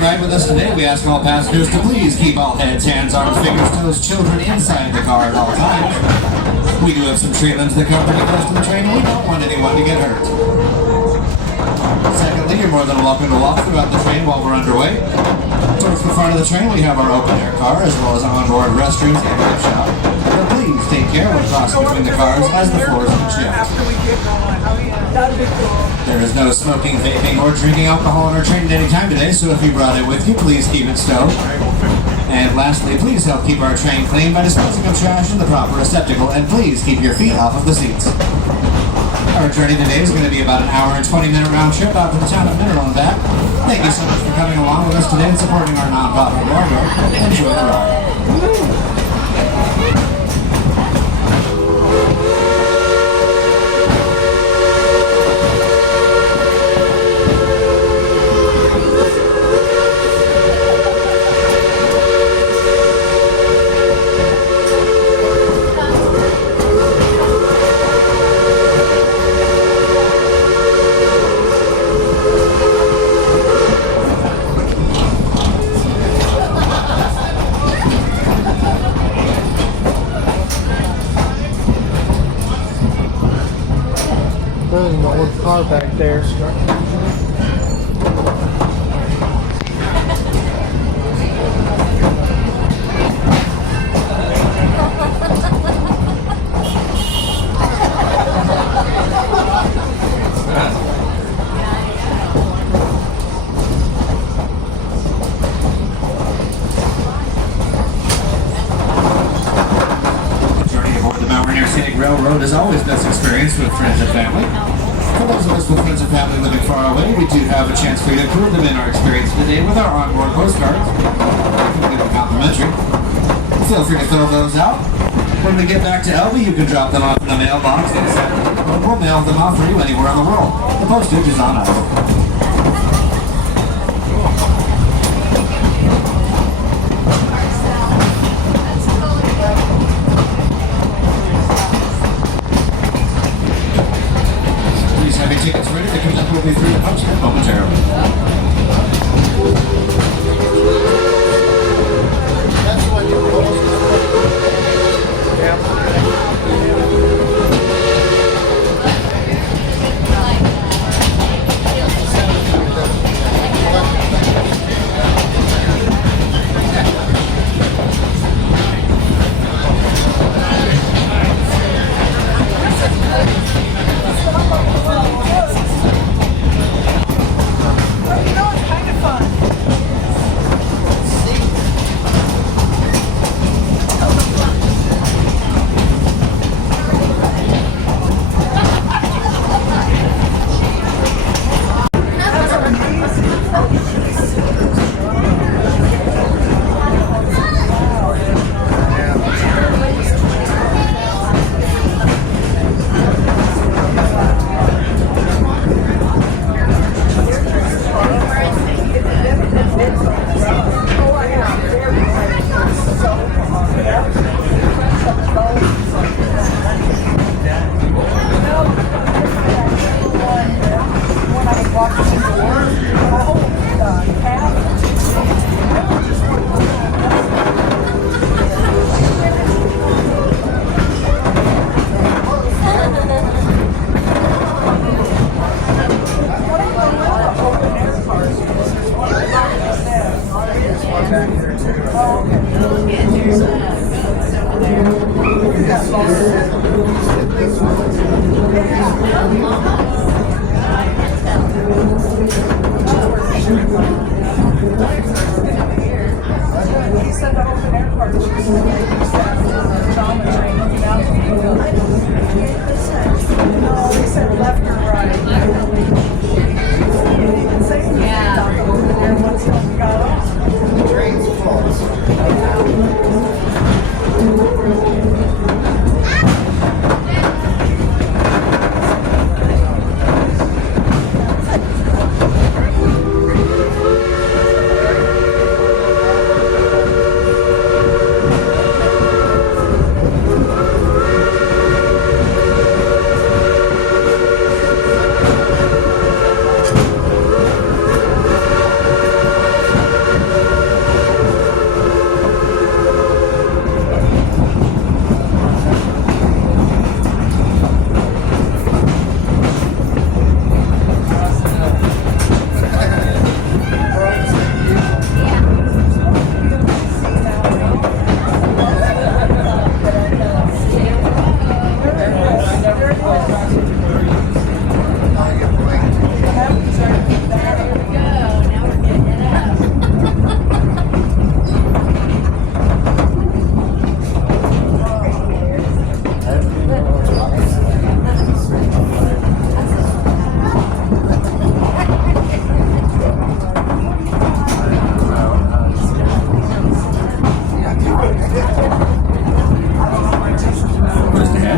ride with us today, we ask all passengers to please keep all heads, hands, arms, fingers, toes, children inside the car at all times. We do have some tree limbs that come pretty close to the train, and we don't want anyone to get hurt. Secondly, you're more than welcome to walk throughout the train while we're underway. Towards the front of the train, we have our open-air car, as well as onboard restrooms and gift shop. But please take care when crossing between the cars, as the floors are chipped. There is no smoking, vaping, or drinking alcohol on our train at any time today, so if you brought it with you, please keep it stowed. And lastly, please help keep our train clean by disposing of trash in the proper receptacle, and please keep your feet off of the seats. Our journey today is going to be about an hour and 20-minute round trip out to the town of Mineral and back. Thank you so much for coming along with us today and supporting our nonprofit railroad. Enjoy the ride. There's an old car back there. Railroad is always best experienced with friends and family. For those of us with friends and family living far away, we do have a chance for you to include them in our experience today with our onboard postcards. Completely complimentary. Feel free to fill those out. When we get back to Elby, you can drop them off in the mailbox and we'll mail them off for you anywhere in the world. The postage is on us. Tickets ready to conduct will be through the post momentarily. That's what you're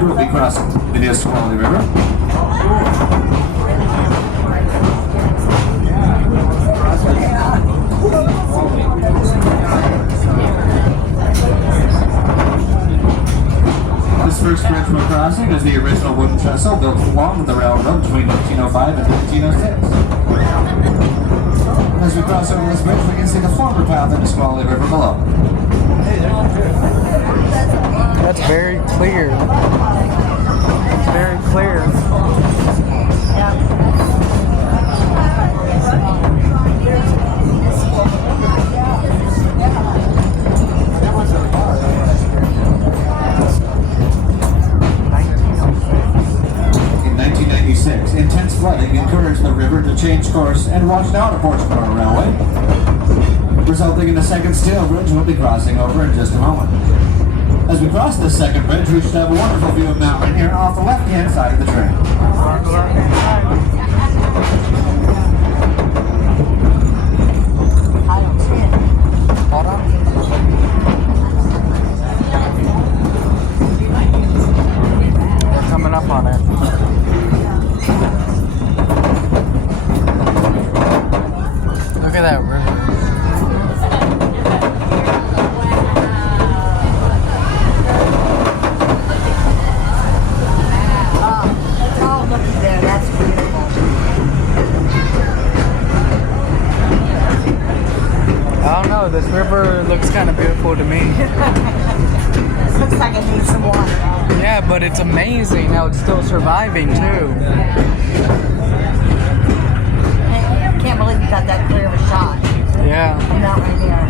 and we'll be crossing the Nisqually River. This first bridge we're crossing is the original wooden trestle built along the railroad between 1905 and 1906. As we cross over this bridge, we can see the former path of the Nisqually River below. That's very clear. It's very clear. In 1996, intense flooding encouraged the river to change course and washed out a portion of our railway, resulting in a second steel bridge we'll be crossing over in just a moment. As we cross this second bridge, we should have a wonderful view of Mount Rainier off the left-hand side of the train. I don't see it. Hold on. They're coming up on it. Look at that river. Oh, looky there. That's beautiful. I don't know, this river looks kind of beautiful to me. Looks like it needs some water. Yeah, but it's amazing how it's still surviving too. I can't believe you got that clear of a shot. Yeah. Not right there.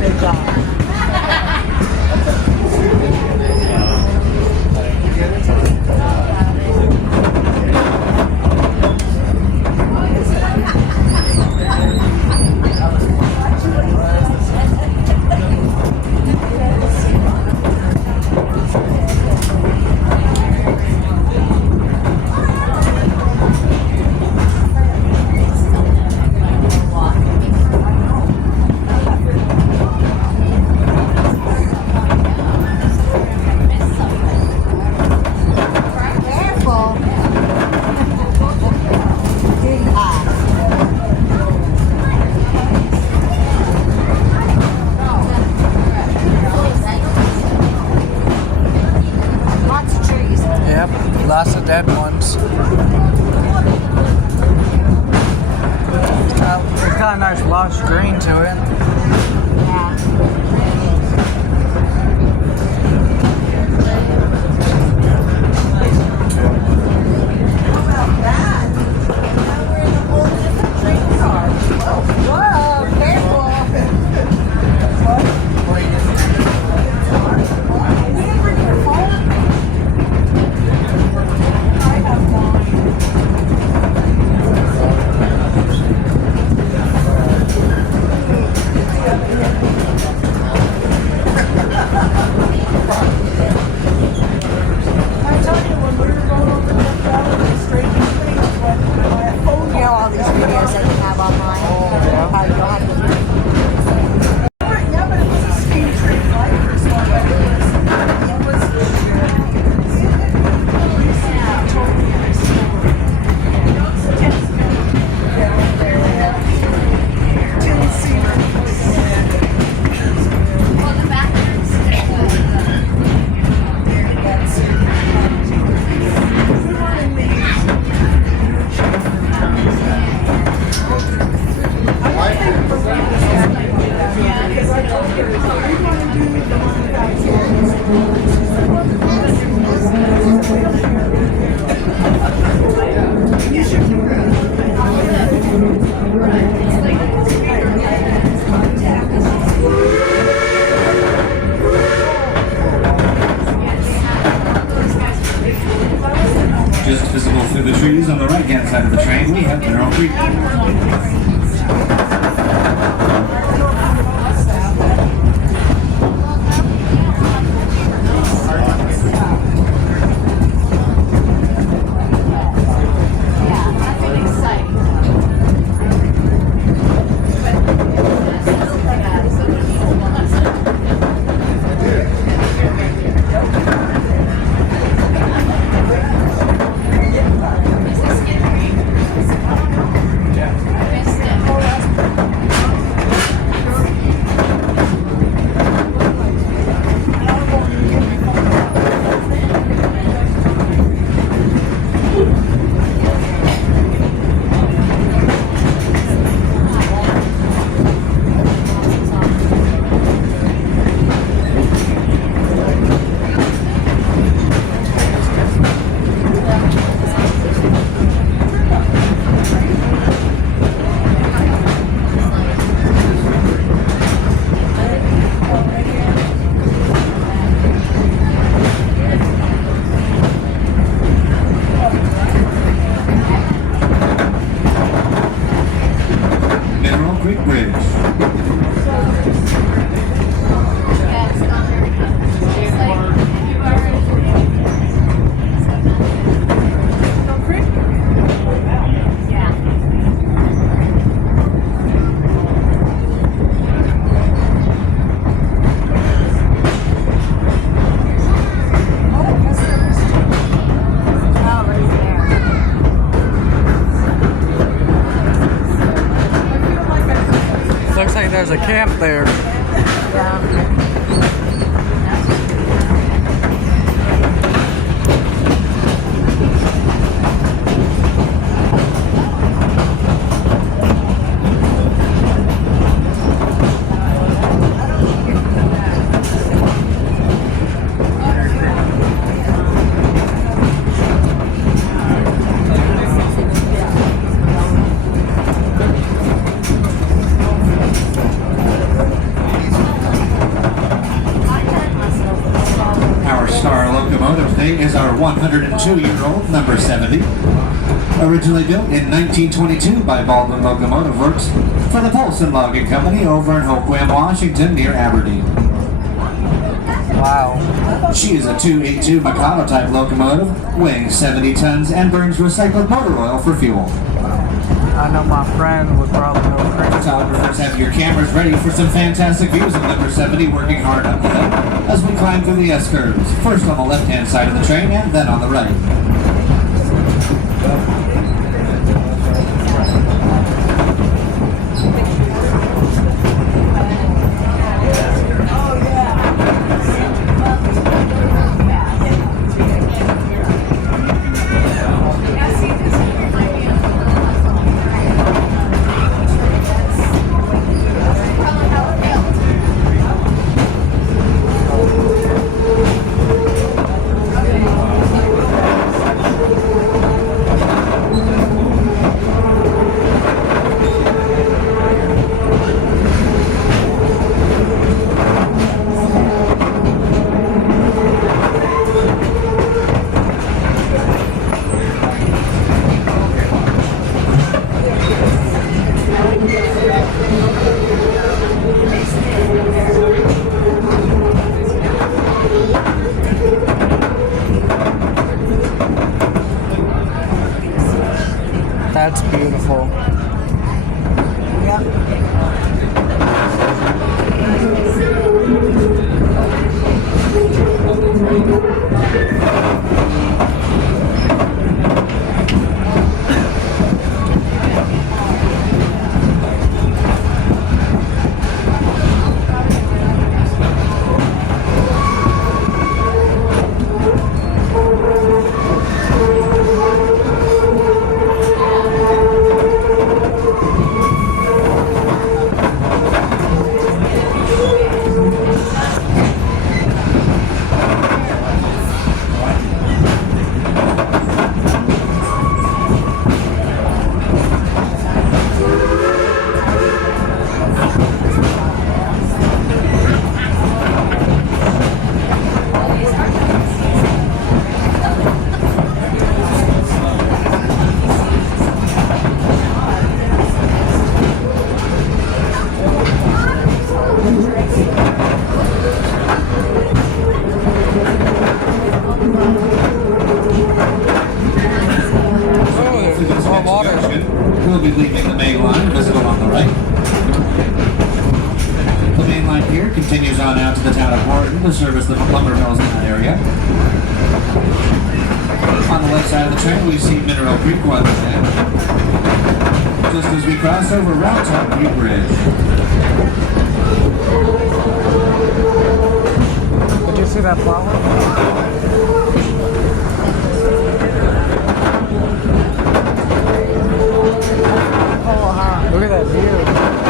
Good job. Careful. Too high. Lots of trees. Yep, lots of dead ones. It's got a nice lush green to it. Yeah. Whoa, careful. You know all these videos that you have online? Yeah. How you have to Just visible through the trees on the right-hand side of the train, we have Narrow Creek. to camp there. Yeah. Our star locomotive today is our 102-year-old number 70. Originally built in 1922 by Baldwin Locomotive Works for the Polson Logging Company over in Hoquiam, Washington, near Aberdeen. Wow. She is a 282 Mikado type locomotive, weighing 70 tons and burns recycled motor oil for fuel. I know my friend would probably go crazy. Photographers, have your cameras ready for some fantastic views of number 70 working hard up ahead as we climb through the S-curves, first on the left-hand side of the train and then on the right. That's beautiful. We'll be leaving the main line, visible on the right. The main line here continues on out to the town of Horton to service the lumber mills in that area. On the left side of the train, we see Mineral Creek once again, just as we cross over Round Top Creek Bridge. Did you see that flower? Look at that view.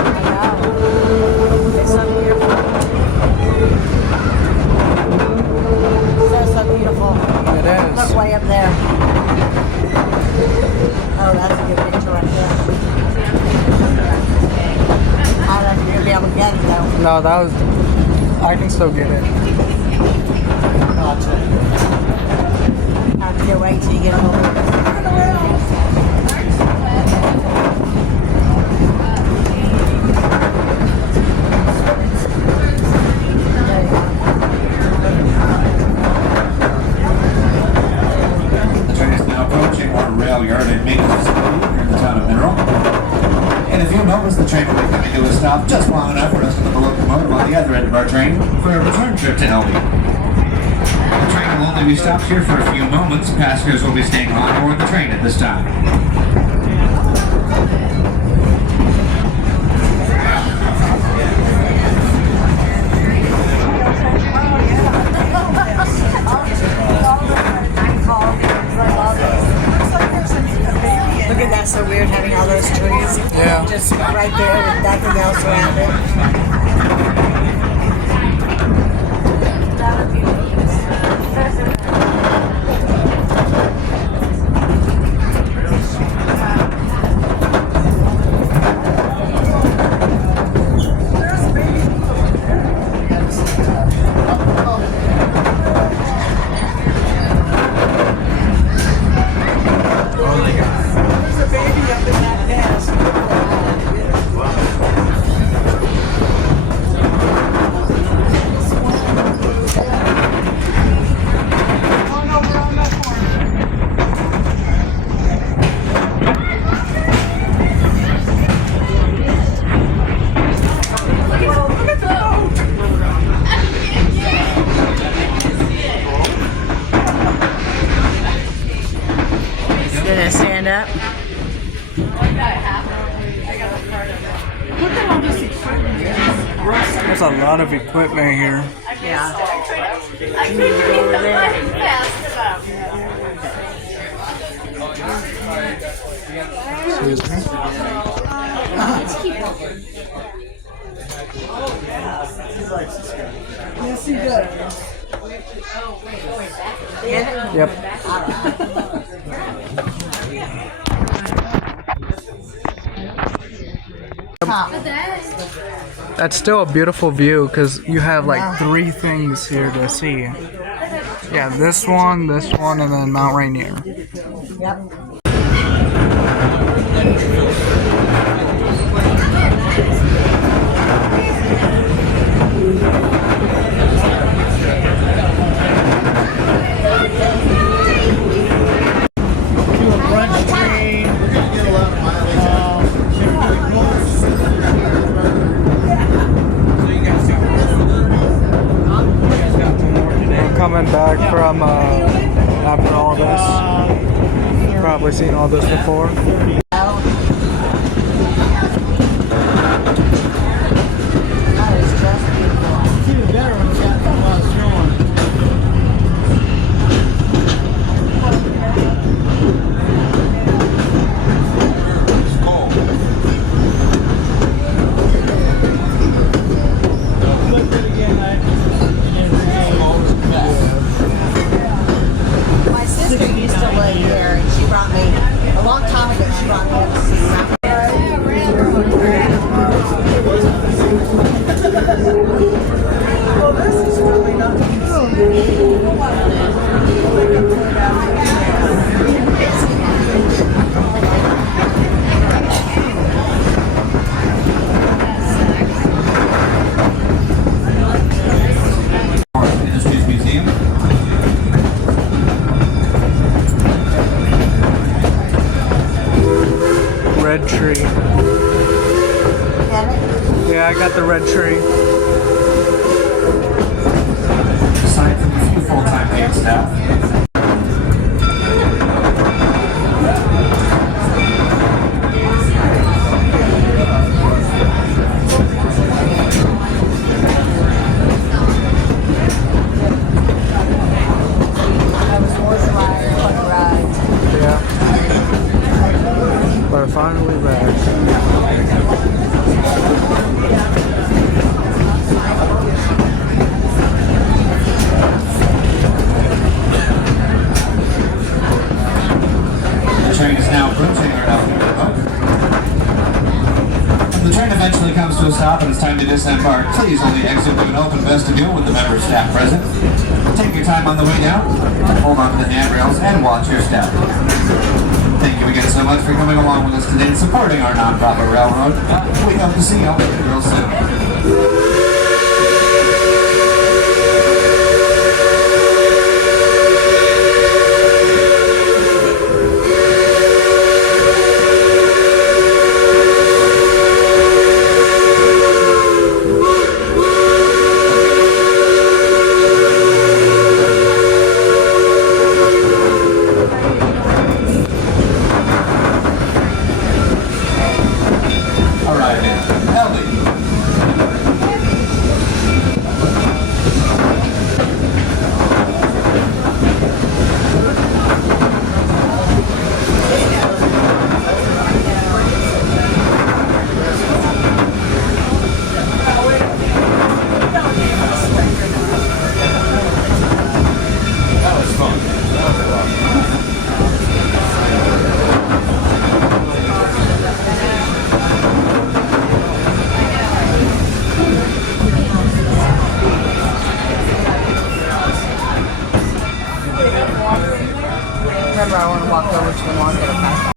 I know. It's so beautiful. So beautiful. It is. Look way up there. Oh, that's a good picture right there. I don't know if you're going to be able to get it though. No, that was... I can still get it. Gotcha. I have to wait till you get a hold of it. Yard and maintenance facility here in the town of Mineral. And if you'll notice, the train will be coming to a stop just long enough for us to put the locomotive on the other end of our train for a return trip to Elby. The train will only be stopped here for a few moments. Passengers will be staying on board the train at this time. There's a lot of equipment here. Yeah. I couldn't read the button fast enough. Yes, he does. Yep. That's still a beautiful view because you have like 3 things here to see. Yeah, this one, and then Mount Rainier. Yep. We're coming back from after all this. Probably seen all this before. That is just beautiful. It's even better when it's got a lot of snow on it. My sister used to live here, and she brought me, a long time ago, she brought me up to see Mount. Well, this is really not Industries Museum. Red tree. Yeah, I got the red tree. Aside from a few full-time paid staff. I was moisturized on the ride. Yeah. But finally back. The train is now approaching our elevator boat. The train eventually comes to a stop and it's time to disembark. Please only exit through an open vestibule with the member staff present. Take your time on the way down, hold on to the handrails, and watch your step. Thank you again so much for coming along with us today and supporting our nonprofit railroad. We hope to see you all real soon.